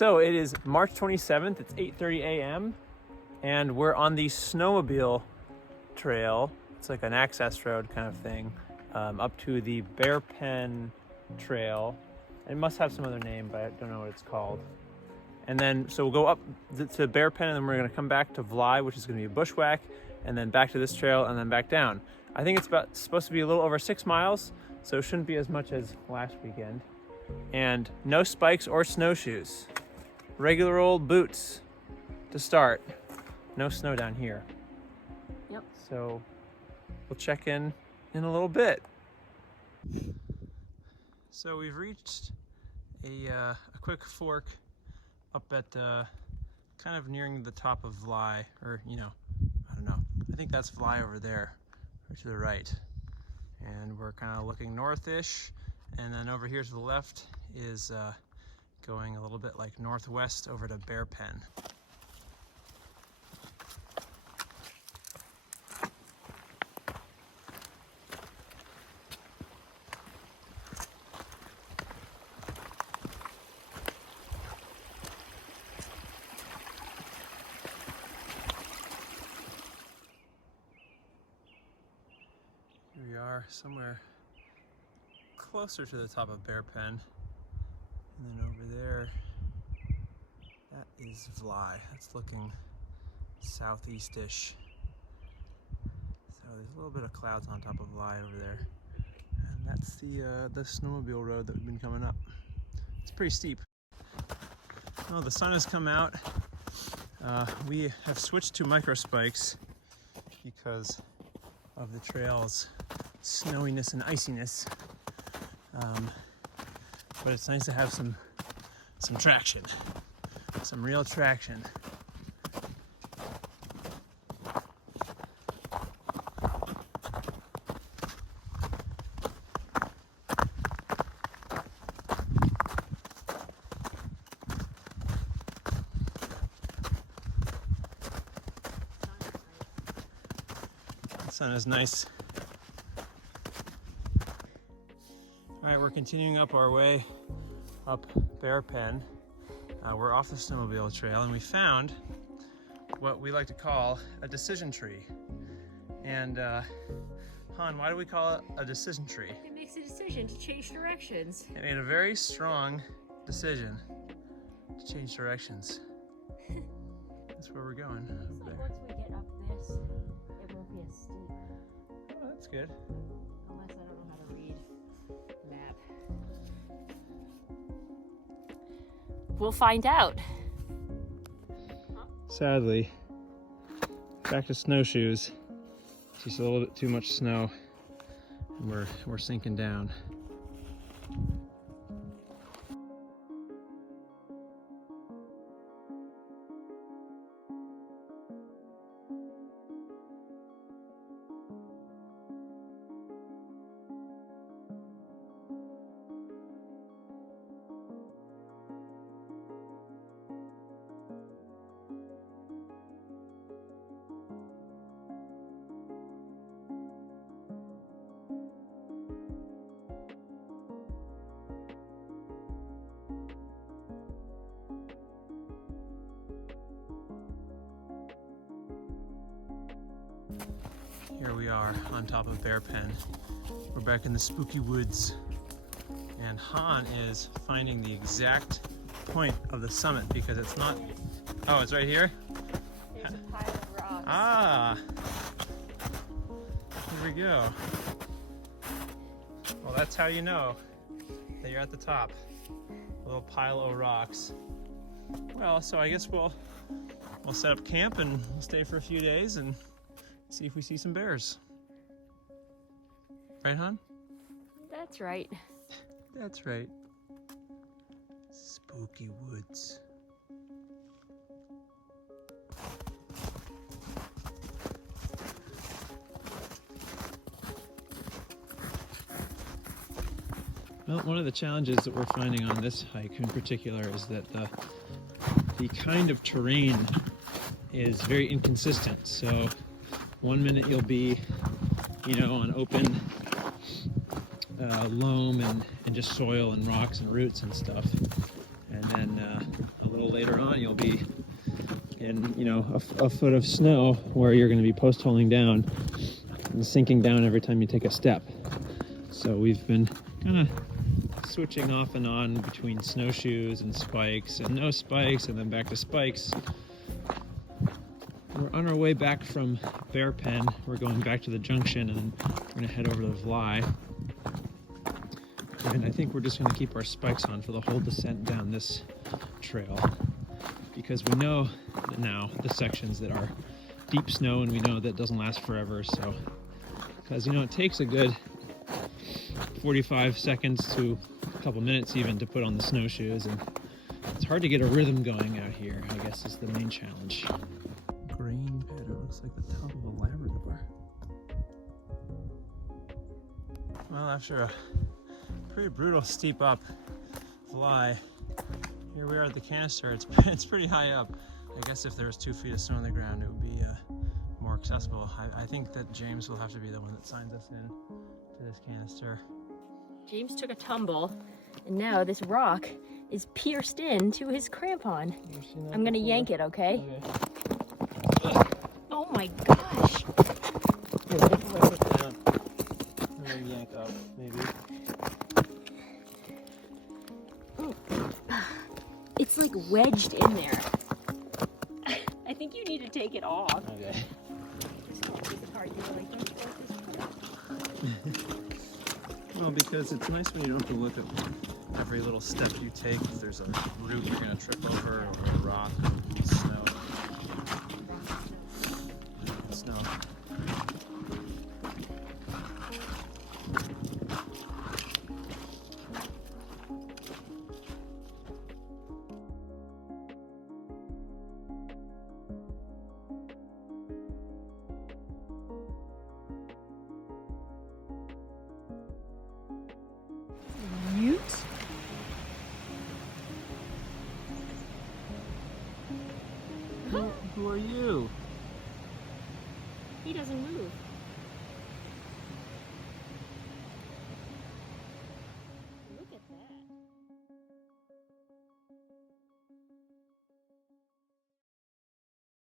So it is March 27th, it's 8:30 a.m. and we're on the snowmobile trail. It's like an access road kind of thing, up to the Bearpen Trail. It must have some other name, but I don't know what it's called. And then, so we'll go up to Bearpen, and then we're gonna come back to Vly, which is gonna be a bushwhack, and then back to this trail, and then back down. I think it's supposed to be a little over 6 miles, so it shouldn't be as much as last weekend. And no spikes or snowshoes. Regular old boots to start. No snow down here. Yep. So we'll check in a little bit. So we've reached a quick fork up at kind of nearing the top of Vly, or I don't know. I think that's Vly over there, or to the right. And we're kind of looking northish, and then over here to the left is going a little bit like northwest over to Bearpen. Here we are, somewhere closer to the top of Bearpen. And then over there, that is Vly. That's looking southeast-ish. So there's a little bit of clouds on top of Vly over there. And that's the snowmobile road that we've been coming up. It's pretty steep. Well, the sun has come out. We have switched to micro spikes because of the trail's snowiness and iciness. But it's nice to have some traction, some real traction. The sun is nice. All right, we're continuing up our way up Bearpen. We're off the snowmobile trail, and we found what we like to call a decision tree. And Han, why do we call it a decision tree? It makes a decision to change directions. It made a very strong decision to change directions. That's where we're going. So once we get up this, it won't be as steep. Oh, that's good. Unless I don't know how to read map. We'll find out. Sadly, back to snowshoes. It's just a little bit too much snow, and we're sinking down. Here we are on top of Bearpen. We're back in the spooky woods, and Han is finding the exact point of the summit because it's not. Oh, it's right here? There's a pile of rocks. Ah! Here we go. Well, that's how you know that you're at the top. A little pile of rocks. Well, so I guess we'll set up camp and we'll stay for a few days and see if we see some bears. Right, hon? That's right. That's right. Spooky woods. Well, one of the challenges that we're finding on this hike in particular is that the kind of terrain is very inconsistent. So one minute you'll be, on open loam and just soil and rocks and roots and stuff. And then a little little later on, you'll be in, you know, a foot of snow where you're going to be post-holing down and sinking down every time you take a step. So we've been kind of switching off and on between snowshoes and spikes and no spikes and then back to spikes. We're on our way back from Bearpen. We're going back to the junction and then we're going to head over to Vly. And I think we're just going to keep our spikes on for the whole descent down this trail, because we know now the sections that are deep snow and we know that doesn't last forever. So, because, you know, it takes a good 45 seconds to a couple minutes even to put on the snowshoes, and it's hard to get a rhythm going out here, I guess, is the main challenge. Grain pit, it looks like the top of a Labrador. Well, after a pretty brutal steep up Vly, here we are at the canister. It's pretty high up. I guess if there was 2 feet of snow on the ground, it would be more accessible. I think that James will have to be the one that signs us in to this canister. James took a tumble, and now this rock is pierced into his crampon. I'm gonna yank it, okay? Oh my gosh! Yank up, maybe. It's like wedged in there. I think you need to take it off. Okay. Just don't take it hard. You're like, don't force this part. Well, because it's nice when you don't have to look at every little step you take. If there's a root you're going to trip over, or a rock, or snow. Snow. Ute? Who are you? He doesn't move.